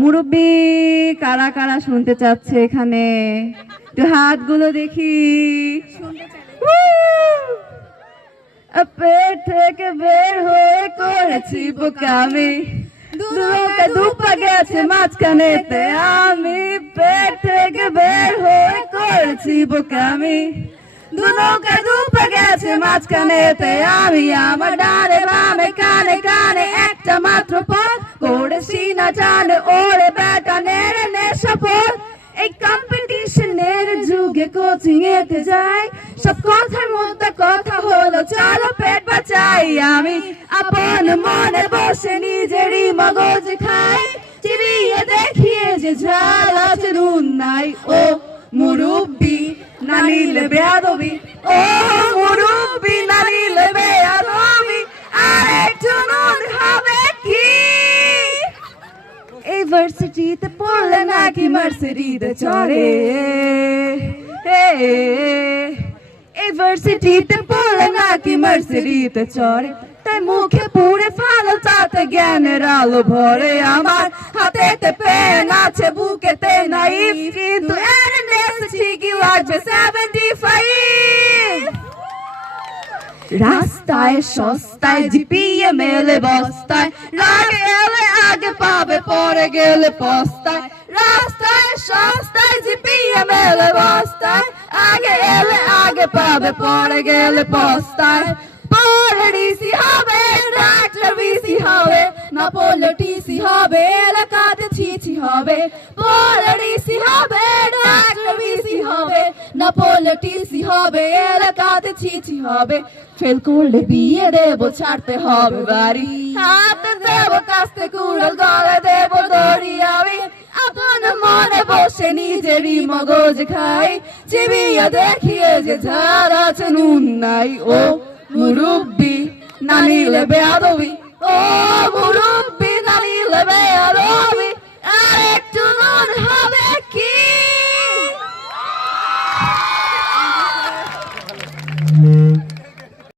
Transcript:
মুরব্বী কারা কারা শুনতে চাচ্ছে এখানে একটু হাতগুলো দেখি। পেট থেকে বের হয়ে করেছি বোকামি, দুপা গেছে মাঝখানেতে আমি। পেট থেকে বের হয়ে করেছি বোকামি, দুপা গেছে মাঝখানেতে আমি। আমার ডানে বামে কানে কানে একটা মাত্র পথ, করেছি না জানে ওরে বেটা নেড়ে নেশা পথ। এই কম্পিটিশনের যুগে কোচিং এতে যাই, সব কথার মধ্যে কথা হলো চলো পেট বাঁচাই। আমি আপন মনে বসে নিজেরই মগজ খাই, চিবিয়ে দেখিয়ে যে ঝাল আছে নুন নাই। ও মুরব্বি না নিলে বেয়াদবি, ও মুরব্বি না নিলে বেয়াদবি, আর একটু নুন হবে কি? এই ভার্সিটিতে পড়লে নাকি মার্সিডিজে চড়ে, এই ভার্সিটিতে পড়লে নাকি মার্সিডিজে চড়ে। তাই মুখে পুরে ফালো তাতে জ্ঞানের আলো ভরে। আমার হাতেতে পেন আছে বুকেতে নাইফ, কিন্তু এর ঠিকই লাগবে 75। রাস্তায় সস্তায় জিপিয়ে মেলে বস্তায়, রাগে এলে আগে পাবে পরে গেলে পস্তায়। রাস্তায় সস্তায় জিপিয়ে মেলে বস্তায়, আগে এলে আগে পাবে পরে গেলে পস্তায়। পরে ডিসি হবে ডাক্তার বিসি হবে, না পড়লে টিসি হবে এলাকাতে ছিছি হবে। পরে ডিসি হবে ডাক্তার বিসি হবে, না পড়লে টিসি হবে এলাকাতে ছিছি হবে। ফেল করলে বিয়ে দেবো ছাড়তে হবে বাড়ি, হাতে দেবো কাস্তে কুড়াল গলা দেবো দড়ি। আমি আপন মনে বসে নিজেরই মগজ খাই, চিবিয়ে দেখিয়ে যে ঝাল আছে নুন নাই। ও মুরব্বি না নিলে বেয়াদবি, ও মুরব্বি।